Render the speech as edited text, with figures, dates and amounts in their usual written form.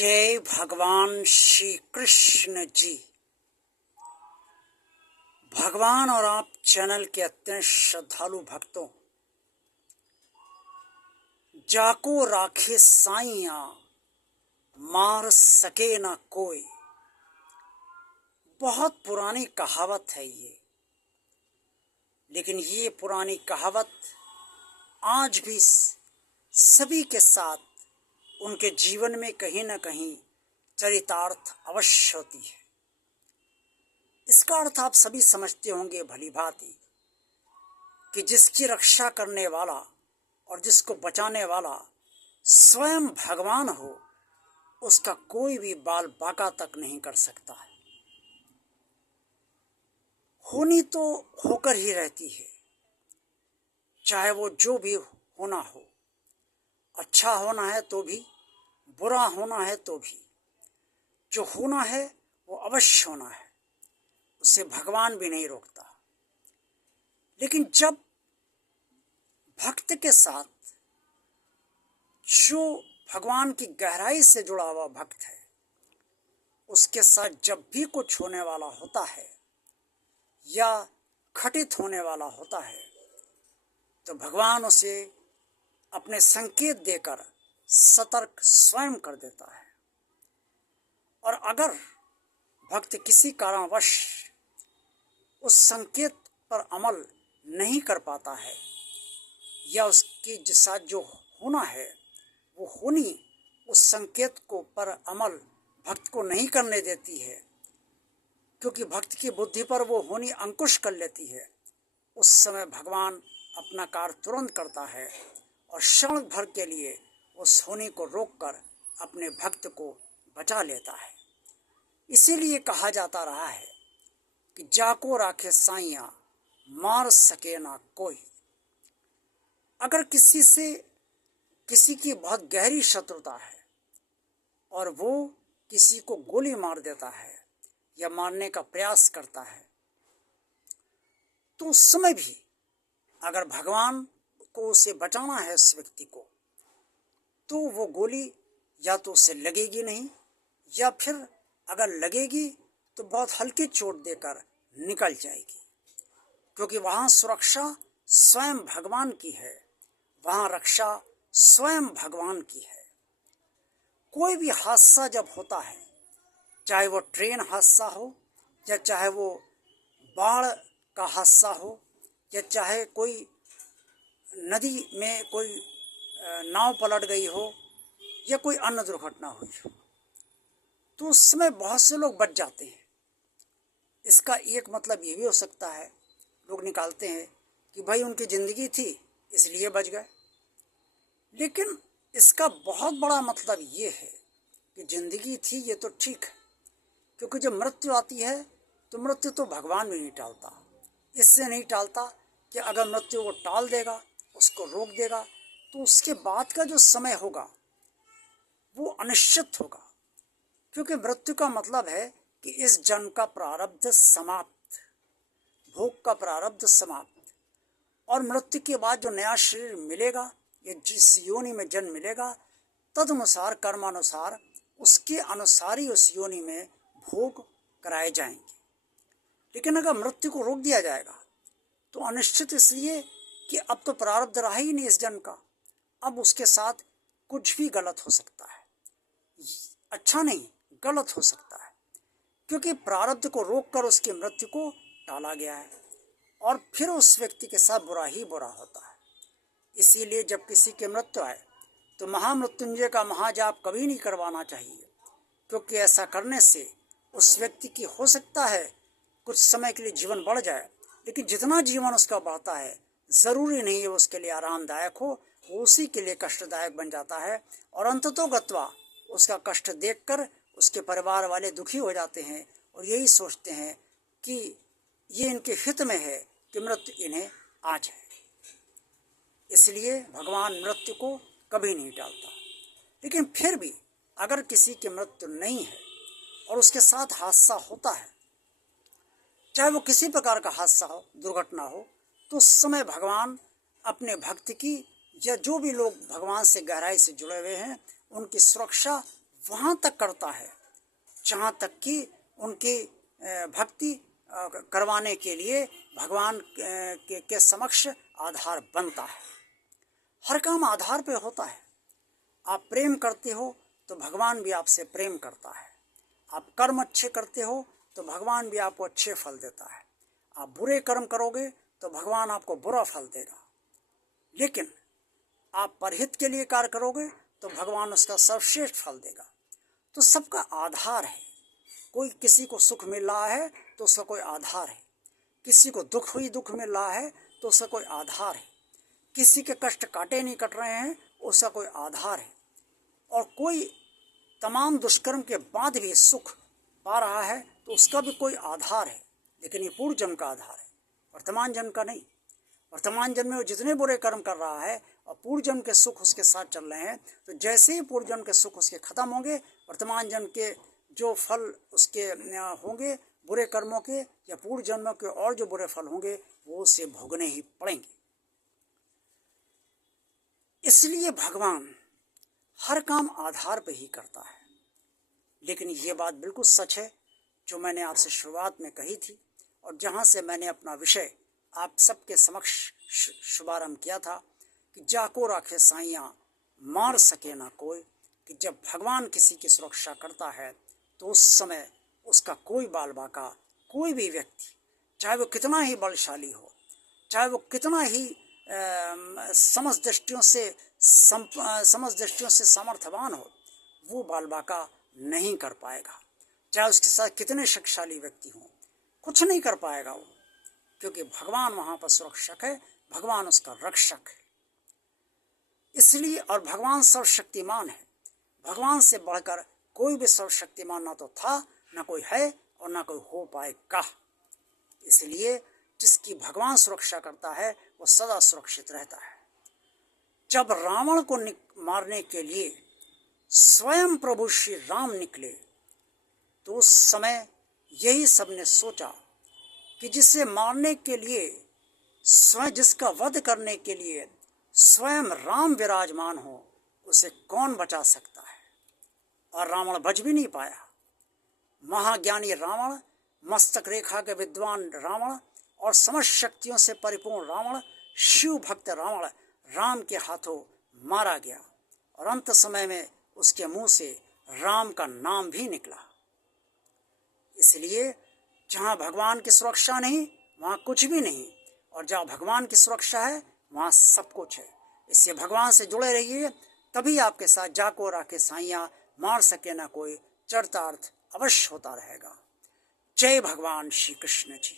जय भगवान श्री कृष्ण जी। भगवान और आप चैनल के अत्यंत श्रद्धालु भक्तों, जाको राखे साइया मार सके ना कोई। बहुत पुरानी कहावत है ये, लेकिन ये पुरानी कहावत आज भी सभी के साथ उनके जीवन में कहीं न कहीं चरितार्थ अवश्य होती है। इसका अर्थ आप सभी समझते होंगे भली भांति कि जिसकी रक्षा करने वाला और जिसको बचाने वाला स्वयं भगवान हो, उसका कोई भी बाल बाका तक नहीं कर सकता है। होनी तो होकर ही रहती है, चाहे वो जो भी होना हो। अच्छा होना है तो भी, बुरा होना है तो भी, जो होना है वो अवश्य होना है, उसे भगवान भी नहीं रोकता। लेकिन जब भक्त के साथ जो भगवान की गहराई से जुड़ा हुआ भक्त है, उसके साथ जब भी कुछ होने वाला होता है या घटित होने वाला होता है, तो भगवान उसे अपने संकेत देकर सतर्क स्वयं कर देता है। और अगर भक्त किसी कारणवश उस संकेत पर अमल नहीं कर पाता है या उसके साथ जो होना है वो होनी उस संकेत को पर अमल भक्त को नहीं करने देती है, क्योंकि भक्त की बुद्धि पर वो होनी अंकुश कर लेती है, उस समय भगवान अपना कार्य तुरंत करता है और क्षण भर के लिए उस होनी को रोककर अपने भक्त को बचा लेता है। इसीलिए कहा जाता रहा है कि जाको राखे साइया मार सके ना कोई। अगर किसी से किसी की बहुत गहरी शत्रुता है और वो किसी को गोली मार देता है या मारने का प्रयास करता है, तो उस समय भी अगर भगवान को उसे बचाना है उस व्यक्ति को, तो वो गोली या तो उसे लगेगी नहीं, या फिर अगर लगेगी तो बहुत हल्की चोट देकर निकल जाएगी, क्योंकि वहाँ सुरक्षा स्वयं भगवान की है, वहाँ रक्षा स्वयं भगवान की है। कोई भी हादसा जब होता है, चाहे वो ट्रेन हादसा हो या चाहे वो बाढ़ का हादसा हो या चाहे कोई नदी में कोई नाव पलट गई हो या कोई अन्य दुर्घटना हुई हो, तो उस समय बहुत से लोग बच जाते हैं। इसका एक मतलब ये भी हो सकता है, लोग निकालते हैं कि भाई उनकी ज़िंदगी थी इसलिए बच गए। लेकिन इसका बहुत बड़ा मतलब ये है कि ज़िंदगी थी ये तो ठीक है, क्योंकि जब मृत्यु आती है तो मृत्यु तो भगवान भी नहीं टालता। इससे नहीं टालता कि अगर मृत्यु को टाल देगा, उसको रोक देगा, तो उसके बाद का जो समय होगा वो अनिश्चित होगा, क्योंकि मृत्यु का मतलब है कि इस जन्म का प्रारब्ध समाप्त, भोग का प्रारब्ध समाप्त। और मृत्यु के बाद जो नया शरीर मिलेगा या जिस योनि में जन्म मिलेगा, तदनुसार कर्मानुसार उसके अनुसार ही उस योनि में भोग कराए जाएंगे। लेकिन अगर मृत्यु को रोक दिया जाएगा तो अनिश्चित, इसलिए कि अब तो प्रारब्ध रहा ही नहीं इस जन्म का, अब उसके साथ कुछ भी गलत हो सकता है, अच्छा नहीं गलत हो सकता है, क्योंकि प्रारब्ध को रोककर उसकी मृत्यु को टाला गया है और फिर उस व्यक्ति के साथ बुरा ही बुरा होता है। इसीलिए जब किसी की मृत्यु आए तो महामृत्युंजय का महाजाप कभी नहीं करवाना चाहिए, क्योंकि ऐसा करने से उस व्यक्ति की हो सकता है कुछ समय के लिए जीवन बढ़ जाए, लेकिन जितना जीवन उसका बढ़ता है ज़रूरी नहीं है उसके लिए आरामदायक हो, वो उसी के लिए कष्टदायक बन जाता है। और अंततोगत्वा उसका कष्ट देखकर उसके परिवार वाले दुखी हो जाते हैं और यही सोचते हैं कि ये इनके हित में है कि मृत्यु इन्हें आ जाए। इसलिए भगवान मृत्यु को कभी नहीं टालता। लेकिन फिर भी अगर किसी की मृत्यु नहीं है और उसके साथ हादसा होता है, चाहे वो किसी प्रकार का हादसा हो, दुर्घटना हो, तो उस समय भगवान अपने भक्त की या जो भी लोग भगवान से गहराई से जुड़े हुए हैं उनकी सुरक्षा वहाँ तक करता है जहाँ तक कि उनकी भक्ति करवाने के लिए भगवान के समक्ष आधार बनता है। हर काम आधार पे होता है। आप प्रेम करते हो तो भगवान भी आपसे प्रेम करता है। आप कर्म अच्छे करते हो तो भगवान भी आपको अच्छे फल देता है। आप बुरे कर्म करोगे तो भगवान आपको बुरा फल देगा। लेकिन आप परहित के लिए कार्य करोगे तो भगवान उसका सर्वश्रेष्ठ फल देगा। तो सबका आधार है। कोई किसी को सुख मिल रहा है तो उसका कोई आधार है, किसी को दुख मिल रहा है तो उसका कोई आधार है, किसी के कष्ट काटे नहीं कट रहे हैं उसका कोई आधार है, और कोई तमाम दुष्कर्म के बाद भी सुख पा रहा है तो उसका भी कोई आधार है। लेकिन ये पूर्व जन्म का आधार है, वर्तमान जन्म का नहीं। वर्तमान जन्म में वो जितने बुरे कर्म कर रहा है और पूर्व जन्म के सुख उसके साथ चल रहे हैं, तो जैसे ही पूर्व जन्म के सुख उसके खत्म होंगे, वर्तमान जन्म के जो फल उसके होंगे बुरे कर्मों के या पूर्व जन्मों के और जो बुरे फल होंगे वो उसे भोगने ही पड़ेंगे। इसलिए भगवान हर काम आधार पर ही करता है। लेकिन ये बात बिल्कुल सच है जो मैंने आपसे शुरुआत में कही थी और जहाँ से मैंने अपना विषय आप सबके समक्ष शुभारंभ किया था कि जाको राखे साइयाँ मार सके ना कोई, कि जब भगवान किसी की सुरक्षा करता है तो उस समय उसका कोई बाल बाका, कोई भी व्यक्ति, चाहे वो कितना ही बलशाली हो, चाहे वो कितना ही समस्त दृष्टियों से सामर्थ्यवान हो, वो बाल बाका नहीं कर पाएगा। चाहे उसके साथ कितने शक्तिशाली व्यक्ति हों, कुछ नहीं कर पाएगा वो, क्योंकि भगवान वहाँ पर सुरक्षक है, भगवान उसका रक्षक है। इसलिए, और भगवान सर्वशक्तिमान है। भगवान से बढ़कर कोई भी सर्वशक्तिमान ना तो था, ना कोई है और ना कोई हो पाएगा। इसलिए जिसकी भगवान सुरक्षा करता है वो सदा सुरक्षित रहता है। जब रावण को मारने के लिए स्वयं प्रभु श्री राम निकले तो उस समय यही सबने सोचा कि जिसे मारने के लिए स्वयं, जिसका वध करने के लिए स्वयं राम विराजमान हो, उसे कौन बचा सकता है। और रावण बच भी नहीं पाया। महाज्ञानी रावण, मस्तक रेखा के विद्वान रावण और समस्त शक्तियों से परिपूर्ण रावण, शिव भक्त रावण राम के हाथों मारा गया और अंत समय में उसके मुंह से राम का नाम भी निकला। इसलिए जहाँ भगवान की सुरक्षा नहीं वहाँ कुछ भी नहीं, और जहाँ भगवान की सुरक्षा है वहाँ सब कुछ है। इससे भगवान से जुड़े रहिए, तभी आपके साथ जाको राखे साइयाँ मार सके ना कोई चरितार्थ अवश्य होता रहेगा। जय भगवान श्री कृष्ण जी।